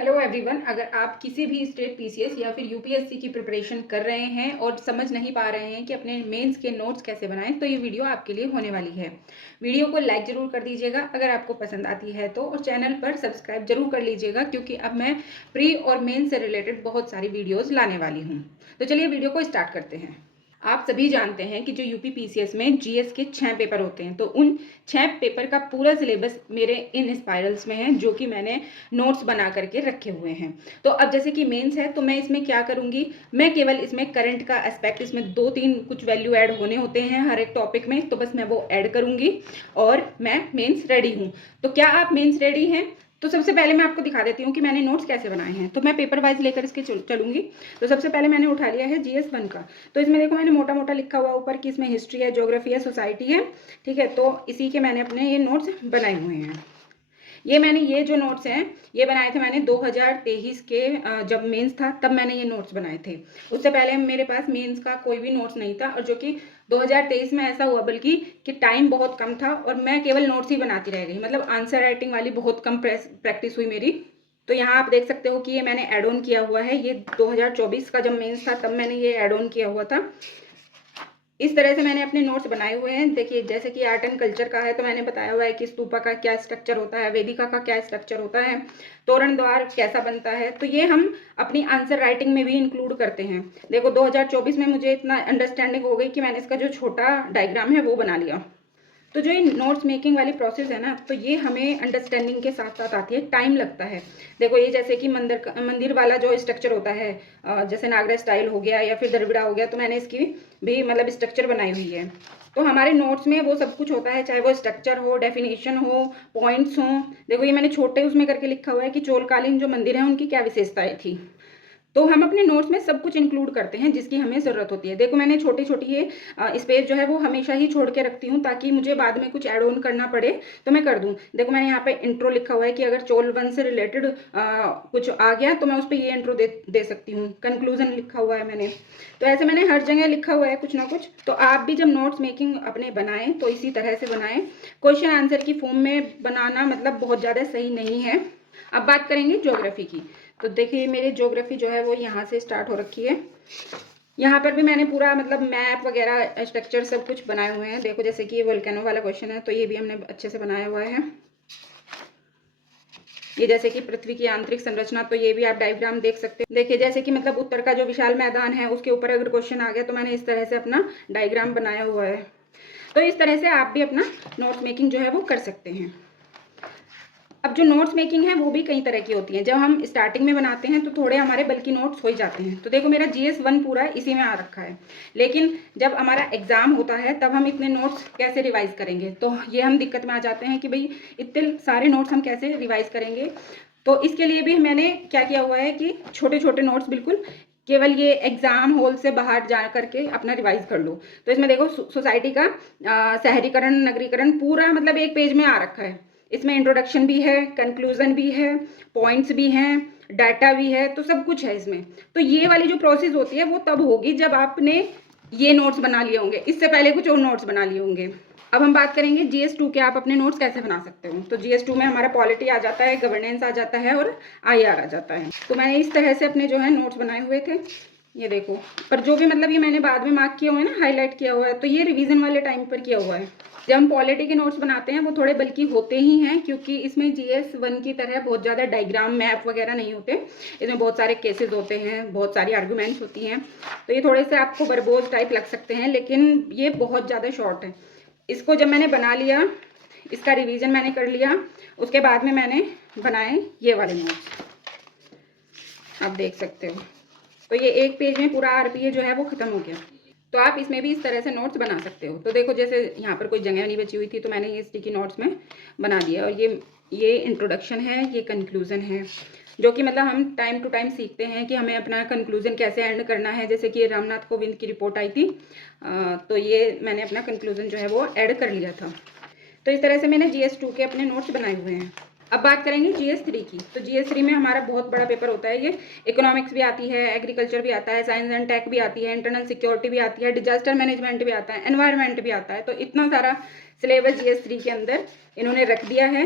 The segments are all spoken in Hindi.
Hello everyone. अगर आप किसी भी स्टेट पीसीएस या फिर यूपीएससी की प्रिपरेशन कर रहे हैं और समझ नहीं पा रहे हैं कि अपने मेंस के नोट्स कैसे बनाएं, तो ये वीडियो आपके लिए होने वाली है। वीडियो को लाइक ज़रूर कर दीजिएगा अगर आपको पसंद आती है तो, और चैनल पर सब्सक्राइब जरूर कर लीजिएगा क्योंकि अब मैं प्री और मेन से रिलेटेड बहुत सारी वीडियोज़ लाने वाली हूँ। तो चलिए वीडियो को स्टार्ट करते हैं। आप सभी जानते हैं कि जो यूपी पीसीएस में जीएस के 6 पेपर होते हैं, तो उन 6 पेपर का पूरा सिलेबस मेरे इन स्पाइरल्स में है, जो कि मैंने नोट्स बना करके रखे हुए हैं। तो अब जैसे कि मेंस है तो मैं इसमें क्या करूंगी, मैं केवल इसमें करंट का एस्पेक्ट, इसमें 2-3 कुछ वैल्यू ऐड होने होते हैं हर एक टॉपिक में, तो बस मैं वो ऐड करूंगी और मैं मेंस रेडी हूँ। तो क्या आप मेंस रेडी हैं? तो सबसे पहले मैं आपको दिखा देती हूँ कि मैंने नोट्स कैसे बनाए हैं। तो मैं पेपर वाइज लेकर इसके चलूंगी। तो सबसे पहले मैंने उठा लिया है GS1 का। तो इसमें देखो मैंने मोटा मोटा लिखा हुआ ऊपर कि इसमें हिस्ट्री है, ज्योग्राफी है, सोसाइटी है, ठीक है। तो इसी के मैंने अपने ये नोट्स बनाए हुए हैं। ये जो नोट्स हैं ये बनाए थे मैंने 2023 के जब मेंस था तब मैंने ये नोट्स बनाए थे। उससे पहले मेरे पास मेंस का कोई भी नोट्स नहीं था, और जो कि 2023 में ऐसा हुआ बल्कि कि टाइम बहुत कम था और मैं केवल नोट्स ही बनाती रह गई, मतलब आंसर राइटिंग वाली बहुत कम प्रैक्टिस हुई मेरी। तो यहाँ आप देख सकते हो कि ये मैंने एड ऑन किया हुआ है। ये 2024 का जब मेंस था तब मैंने ये एड ऑन किया हुआ था। इस तरह से मैंने अपने नोट्स बनाए हुए हैं। देखिए जैसे कि आर्ट एंड कल्चर का है तो मैंने बताया हुआ है कि स्तूपा का क्या स्ट्रक्चर होता है, वेदिका का क्या स्ट्रक्चर होता है, तोरण द्वार कैसा बनता है। तो ये हम अपनी आंसर राइटिंग में भी इंक्लूड करते हैं। देखो 2024 में मुझे इतना अंडरस्टैंडिंग हो गई कि मैंने इसका जो छोटा डायग्राम है वो बना लिया। तो जो ये नोट्स मेकिंग वाली प्रोसेस है ना, तो ये हमें अंडरस्टैंडिंग के साथ साथ आती है, टाइम लगता है। देखो ये जैसे कि मंदिर वाला जो स्ट्रक्चर होता है, जैसे नागरा स्टाइल हो गया या फिर दरबड़ा हो गया, तो मैंने इसकी भी मतलब स्ट्रक्चर बनाई हुई है। तो हमारे नोट्स में वो सब कुछ होता है, चाहे वो स्ट्रक्चर हो, डेफिनेशन हो, पॉइंट्स हो। देखो ये मैंने छोटे उसमें करके लिखा हुआ है कि चोलकालीन जो मंदिर है उनकी क्या विशेषताएं थी। तो हम अपने नोट्स में सब कुछ इंक्लूड करते हैं जिसकी हमें ज़रूरत होती है। देखो मैंने छोटी छोटी ये स्पेस जो है वो हमेशा ही छोड़ के रखती हूँ ताकि मुझे बाद में कुछ ऐड ऑन करना पड़े तो मैं कर दूँ। देखो मैंने यहाँ पे इंट्रो लिखा हुआ है कि अगर चोल वन से रिलेटेड कुछ आ गया तो मैं उस पर ये इंट्रो दे सकती हूँ। कंक्लूजन लिखा हुआ है मैंने। तो ऐसे मैंने हर जगह लिखा हुआ है कुछ ना कुछ। तो आप भी जब नोट्स मेकिंग अपने बनाएं तो इसी तरह से बनाएं। क्वेश्चन आंसर की फॉर्म में बनाना मतलब बहुत ज़्यादा सही नहीं है। अब बात करेंगे ज्योग्राफी की। तो देखिए मेरी ज्योग्राफी जो है वो यहाँ से स्टार्ट हो रखी है। यहाँ पर भी मैंने पूरा मतलब मैप वगैरह स्ट्रक्चर सब कुछ बनाए हुए हैं। देखो जैसे कि ये वोल्केनो वाला क्वेश्चन है तो ये भी हमने अच्छे से बनाया हुआ है। ये जैसे कि पृथ्वी की आंतरिक संरचना, तो ये भी आप डायग्राम देख सकते हो। देखिए जैसे कि मतलब उत्तर का जो विशाल मैदान है उसके ऊपर अगर क्वेश्चन आ गया तो मैंने इस तरह से अपना डायग्राम बनाया हुआ है। तो इस तरह से आप भी अपना नोट्स मेकिंग जो है वो कर सकते हैं। अब जो नोट्स मेकिंग है वो भी कई तरह की होती है। जब हम स्टार्टिंग में बनाते हैं तो थोड़े हमारे बल्कि नोट्स हो ही जाते हैं। तो देखो मेरा GS1 पूरा इसी में आ रखा है, लेकिन जब हमारा एग्जाम होता है तब हम इतने नोट्स कैसे रिवाइज करेंगे, तो ये हम दिक्कत में आ जाते हैं कि भाई इतने सारे नोट्स हम कैसे रिवाइज करेंगे। तो इसके लिए भी मैंने क्या किया हुआ है कि छोटे छोटे नोट्स बिल्कुल केवल ये एग्जाम हॉल से बाहर जा करके अपना रिवाइज कर लो। तो इसमें देखो सोसाइटी का शहरीकरण, नगरीकरण पूरा मतलब एक पेज में आ रखा है। इसमें इंट्रोडक्शन भी है, कंक्लूजन भी है, पॉइंट्स भी हैं, डाटा भी है, तो सब कुछ है इसमें। तो ये वाली जो प्रोसेस होती है वो तब होगी जब आपने ये नोट्स बना लिए होंगे, इससे पहले कुछ और नोट्स बना लिए होंगे। अब हम बात करेंगे GS2 के आप अपने नोट्स कैसे बना सकते हो। तो GS2 में हमारा पॉलिटी आ जाता है, गवर्नेंस आ जाता है और IR आ जाता है। तो मैंने इस तरह से अपने जो है नोट्स बनाए हुए थे, ये देखो। पर जो भी मतलब ये मैंने बाद में मार्क किया हुआ है ना, हाईलाइट किया हुआ है, तो ये रिवीजन वाले टाइम पर किया हुआ है। जब हम पॉलिटी के नोट्स बनाते हैं वो थोड़े बल्कि होते ही हैं, क्योंकि इसमें GS1 की तरह बहुत ज़्यादा डायग्राम, मैप वगैरह नहीं होते। इसमें बहुत सारे केसेस होते हैं, बहुत सारी आर्गूमेंट्स होती हैं, तो ये थोड़े से आपको बरबोज टाइप लग सकते हैं, लेकिन ये बहुत ज़्यादा शॉर्ट है। इसको जब मैंने बना लिया, इसका रिवीजन मैंने कर लिया, उसके बाद में मैंने बनाए ये वाले नोट्स, आप देख सकते हो। तो ये एक पेज में पूरा RPA जो है वो ख़त्म हो गया। तो आप इसमें भी इस तरह से नोट्स बना सकते हो। तो देखो जैसे यहाँ पर कोई जगह नहीं बची हुई थी तो मैंने ये स्टिकी नोट्स में बना दिया। और ये इंट्रोडक्शन है, ये कंक्लूज़न है, जो कि मतलब हम टाइम टू टाइम सीखते हैं कि हमें अपना कंक्लूज़न कैसे एंड करना है। जैसे कि रामनाथ कोविंद की रिपोर्ट आई थी, तो ये मैंने अपना कंक्लूज़न जो है वो ऐड कर लिया था। तो इस तरह से मैंने GS2 के अपने नोट्स बनाए हुए हैं। अब बात करेंगे GS3 की। तो GS3 में हमारा बहुत बड़ा पेपर होता है। ये इकोनॉमिक्स भी आती है, एग्रीकल्चर भी आता है, साइंस एंड टेक भी आती है, इंटरनल सिक्योरिटी भी आती है, डिजास्टर मैनेजमेंट भी आता है, एनवायरनमेंट भी आता है। तो इतना सारा सिलेबस GS3 के अंदर इन्होंने रख दिया है।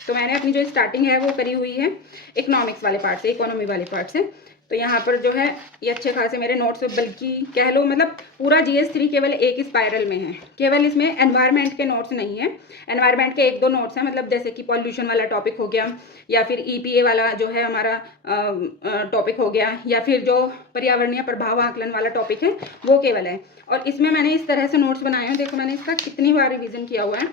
तो मैंने अपनी जो स्टार्टिंग है वो करी हुई है इकोनॉमिक्स वाले पार्ट से, इकोनॉमी वाले पार्ट से। तो यहाँ पर जो है ये अच्छे खासे मेरे नोट्स, बल्कि कह लो मतलब पूरा GS3 केवल एक स्पायरल में है, केवल इसमें एनवायरनमेंट के नोट्स नहीं है। एनवायरनमेंट के 1-2 नोट्स हैं, मतलब जैसे कि पॉल्यूशन वाला टॉपिक हो गया, या फिर EPA वाला जो है हमारा टॉपिक हो गया, या फिर जो पर्यावरणीय प्रभाव आकलन वाला टॉपिक है वो केवल है। और इसमें मैंने इस तरह से नोट्स बनाए हैं, देखो मैंने इसका कितनी बार रिविजन किया हुआ है।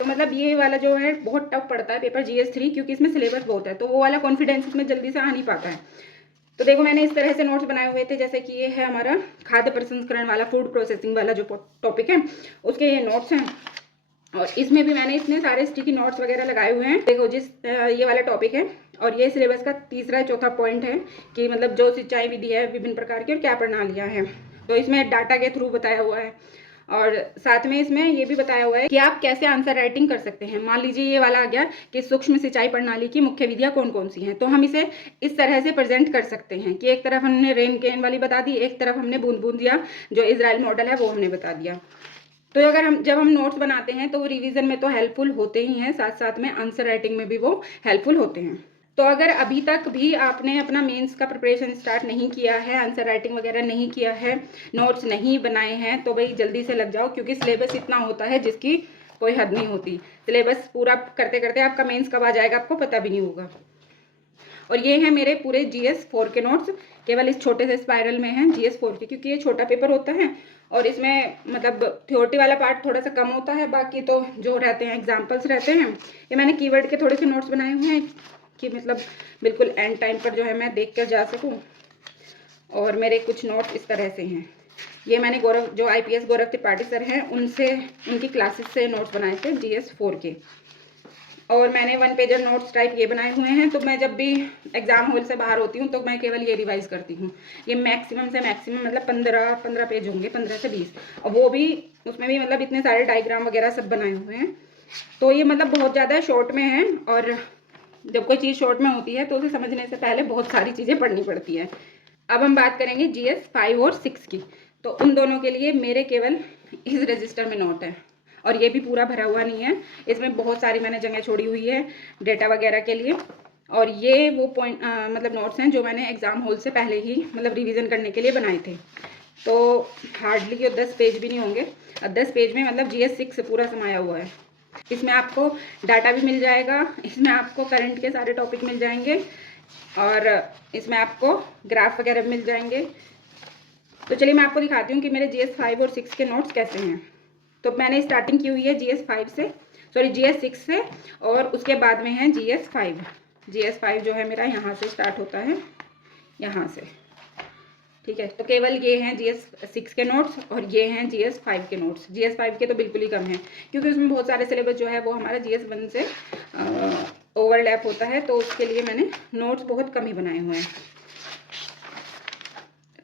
तो मतलब ये वाला जो है बहुत टफ पड़ता है पेपर GS3, क्योंकि इसमें सिलेबस बहुत है, तो वो वाला कॉन्फिडेंस इसमें जल्दी से आ नहीं पाता है। तो देखो मैंने इस तरह से नोट्स बनाए हुए थे, जैसे कि ये है हमारा खाद्य प्रसंस्करण वाला, फूड प्रोसेसिंग वाला जो टॉपिक है उसके ये नोट्स हैं। और इसमें भी मैंने इतने सारे स्टिकी नोट्स वगैरह लगाए हुए हैं। देखो जिस ये वाला टॉपिक है, और ये सिलेबस का तीसरा या चौथा पॉइंट है कि मतलब जो सिंचाई विधि है विभिन्न प्रकार की और क्या प्रणालियाँ हैं, तो इसमें डाटा के थ्रू बताया हुआ है। और साथ में इसमें ये भी बताया हुआ है कि आप कैसे आंसर राइटिंग कर सकते हैं। मान लीजिए ये वाला आ गया कि सूक्ष्म सिंचाई प्रणाली की मुख्य विधियां कौन कौन सी हैं, तो हम इसे इस तरह से प्रेजेंट कर सकते हैं कि एक तरफ हमने रेन गेन वाली बता दी, एक तरफ हमने बूंद बूंदिया जो इजराइल मॉडल है वो हमने बता दिया। तो अगर जब हम नोट्स बनाते हैं तो वो रिवीजन में तो हेल्पफुल होते ही हैं, साथ साथ में आंसर राइटिंग में भी वो हेल्पफुल होते हैं। तो अगर अभी तक भी आपने अपना मेंस का प्रिपरेशन स्टार्ट नहीं किया है, आंसर राइटिंग वगैरह नहीं किया है, नोट्स नहीं बनाए हैं, तो भाई जल्दी से लग जाओ, क्योंकि सिलेबस इतना होता है जिसकी कोई हद नहीं होती। सिलेबस पूरा करते करते आपका मेंस कब आ जाएगा आपको पता भी नहीं होगा। और ये है मेरे पूरे GS4 के नोट्स, केवल इस छोटे से स्पायरल में हैं GS4 के, क्योंकि ये छोटा पेपर होता है और इसमें मतलब थ्योरी वाला पार्ट थोड़ा सा कम होता है, बाकी तो जो रहते हैं एग्जाम्पल्स रहते हैं। ये मैंने कीवर्ड के थोड़े से नोट्स बनाए हुए हैं कि मतलब बिल्कुल एंड टाइम पर जो है मैं देख कर जा सकूं। और मेरे कुछ नोट्स इस तरह से हैं, ये मैंने जो IPS गौरव त्रिपाठी सर हैं उनसे, उनकी क्लासेस से नोट्स बनाए थे GS4 के। और मैंने 1 पेजर नोट्स टाइप ये बनाए हुए हैं। तो मैं जब भी एग्जाम हॉल से बाहर होती हूँ तो मैं केवल ये रिवाइज करती हूँ। ये मैक्सिमम से मैक्सिमम मतलब 15 पेज होंगे, 15 से 20, और वो भी उसमें भी मतलब इतने सारे डायग्राम वगैरह सब बनाए हुए हैं। तो ये मतलब बहुत ज़्यादा शॉर्ट में है, और जब कोई चीज़ शॉर्ट में होती है तो उसे समझने से पहले बहुत सारी चीज़ें पढ़नी पड़ती है। अब हम बात करेंगे GS5 और 6 की। तो उन दोनों के लिए मेरे केवल इस रजिस्टर में नोट है, और ये भी पूरा भरा हुआ नहीं है, इसमें बहुत सारी मैंने जगह छोड़ी हुई है डेटा वगैरह के लिए। और ये वो पॉइंट मतलब नोट्स हैं जो मैंने एग्ज़ाम हॉल से पहले ही मतलब रिवीजन करने के लिए बनाए थे। तो हार्डली 10 पेज भी नहीं होंगे, 10 पेज में मतलब GS6 पूरा समाया हुआ है। इसमें आपको डाटा भी मिल जाएगा, इसमें आपको करंट के सारे टॉपिक मिल जाएंगे, और इसमें आपको ग्राफ वगैरह मिल जाएंगे। तो चलिए मैं आपको दिखाती हूँ कि मेरे GS5 और 6 के नोट्स कैसे हैं। तो मैंने स्टार्टिंग की हुई है GS6 से, और उसके बाद में है GS5। GS5 जो है मेरा यहाँ से स्टार्ट होता है, यहाँ से, ठीक है। तो केवल ये हैं GS6 के नोट्स, और ये हैं GS5 के नोट्स। GS5 के तो बिल्कुल ही कम हैं, क्योंकि उसमें बहुत सारे सिलेबस जो है वो हमारा GS1 से ओवरलैप होता है, तो उसके लिए मैंने नोट्स बहुत कम ही बनाए हुए हैं।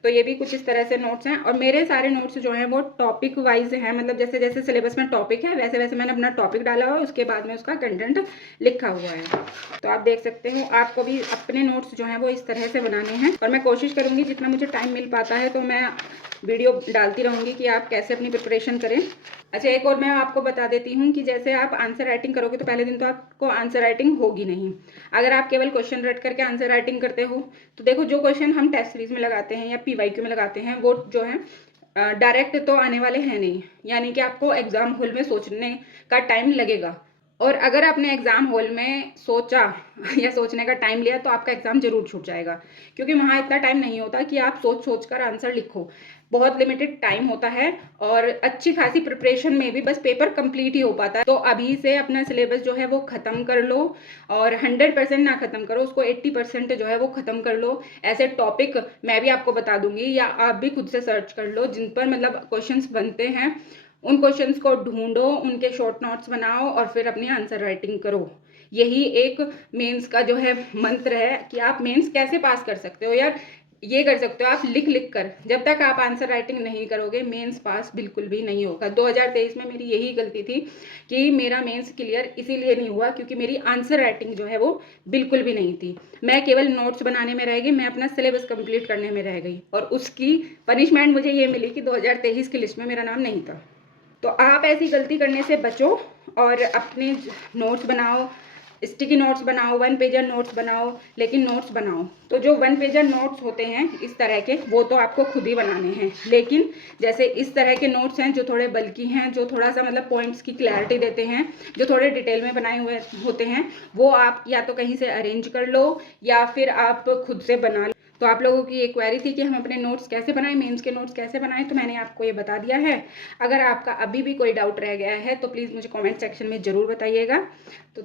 तो ये भी कुछ इस तरह से नोट्स हैं, और मेरे सारे नोट्स जो हैं वो टॉपिक वाइज हैं, मतलब जैसे जैसे सिलेबस में टॉपिक है वैसे वैसे मैंने अपना टॉपिक डाला हुआ है, उसके बाद में उसका कंटेंट लिखा हुआ है। तो आप देख सकते हो, आपको भी अपने नोट्स जो हैं वो इस तरह से बनाने हैं, और मैं कोशिश करूँगी जितना मुझे टाइम मिल पाता है तो मैं वीडियो डालती रहूँगी कि आप कैसे अपनी प्रिपरेशन करें। अच्छा, एक और मैं आपको बता देती हूँ कि जैसे आप आंसर राइटिंग करोगे तो पहले दिन तो आपको आंसर राइटिंग होगी नहीं। अगर आप केवल क्वेश्चन रट करके आंसर राइटिंग करते हो तो देखो, जो क्वेश्चन हम टेस्ट सीरीज में लगाते हैं या PYQ में लगाते हैं वो जो है डायरेक्ट तो आने वाले हैं नहीं, यानी कि आपको एग्जाम हॉल में सोचने का टाइम लगेगा। और अगर आपने एग्जाम हॉल में सोचा या सोचने का टाइम लिया तो आपका एग्जाम जरूर छूट जाएगा, क्योंकि वहाँ इतना टाइम नहीं होता कि आप सोच कर आंसर लिखो। बहुत लिमिटेड टाइम होता है, और अच्छी खासी प्रिपरेशन में भी बस पेपर कंप्लीट ही हो पाता है। तो अभी से अपना सिलेबस जो है वो ख़त्म कर लो, और 100% ना ख़त्म करो, उसको 80% जो है वो ख़त्म कर लो। ऐसे टॉपिक मैं भी आपको बता दूंगी, या आप भी खुद से सर्च कर लो जिन पर मतलब क्वेश्चंस बनते हैं, उन क्वेश्चंस को ढूंढो, उनके शॉर्ट नोट्स बनाओ, और फिर अपनी आंसर राइटिंग करो। यही एक मेंस का जो है मंत्र है कि आप मेंस कैसे पास कर सकते हो यार। ये कर सकते हो आप लिख लिख कर। जब तक आप आंसर राइटिंग नहीं करोगे मेंस पास बिल्कुल भी नहीं होगा। 2023 में मेरी यही गलती थी कि मेरा मेंस क्लियर इसीलिए नहीं हुआ क्योंकि मेरी आंसर राइटिंग जो है वो बिल्कुल भी नहीं थी। मैं केवल नोट्स बनाने में रह गई, मैं अपना सिलेबस कंप्लीट करने में रह गई, और उसकी पनिशमेंट मुझे ये मिली कि 2023 की लिस्ट में मेरा नाम नहीं था। तो आप ऐसी गलती करने से बचो और अपने नोट्स बनाओ, स्टिकी नोट्स बनाओ, 1 पेजर नोट्स बनाओ, लेकिन नोट्स बनाओ। तो जो 1 पेजर नोट्स होते हैं इस तरह के, वो तो आपको खुद ही बनाने हैं। लेकिन जैसे इस तरह के नोट्स हैं जो थोड़े बल्कि हैं, जो थोड़ा सा मतलब पॉइंट्स की क्लैरिटी देते हैं, जो थोड़े डिटेल में बनाए हुए होते हैं, वो आप या तो कहीं से अरेंज कर लो या फिर आप खुद से बना लो। तो आप लोगों की एक क्वेरी थी कि हम अपने नोट्स कैसे बनाएं, मेंस के नोट्स कैसे बनाएं, तो मैंने आपको ये बता दिया है। अगर आपका अभी भी कोई डाउट रह गया है तो प्लीज़ मुझे कमेंट सेक्शन में ज़रूर बताइएगा। तो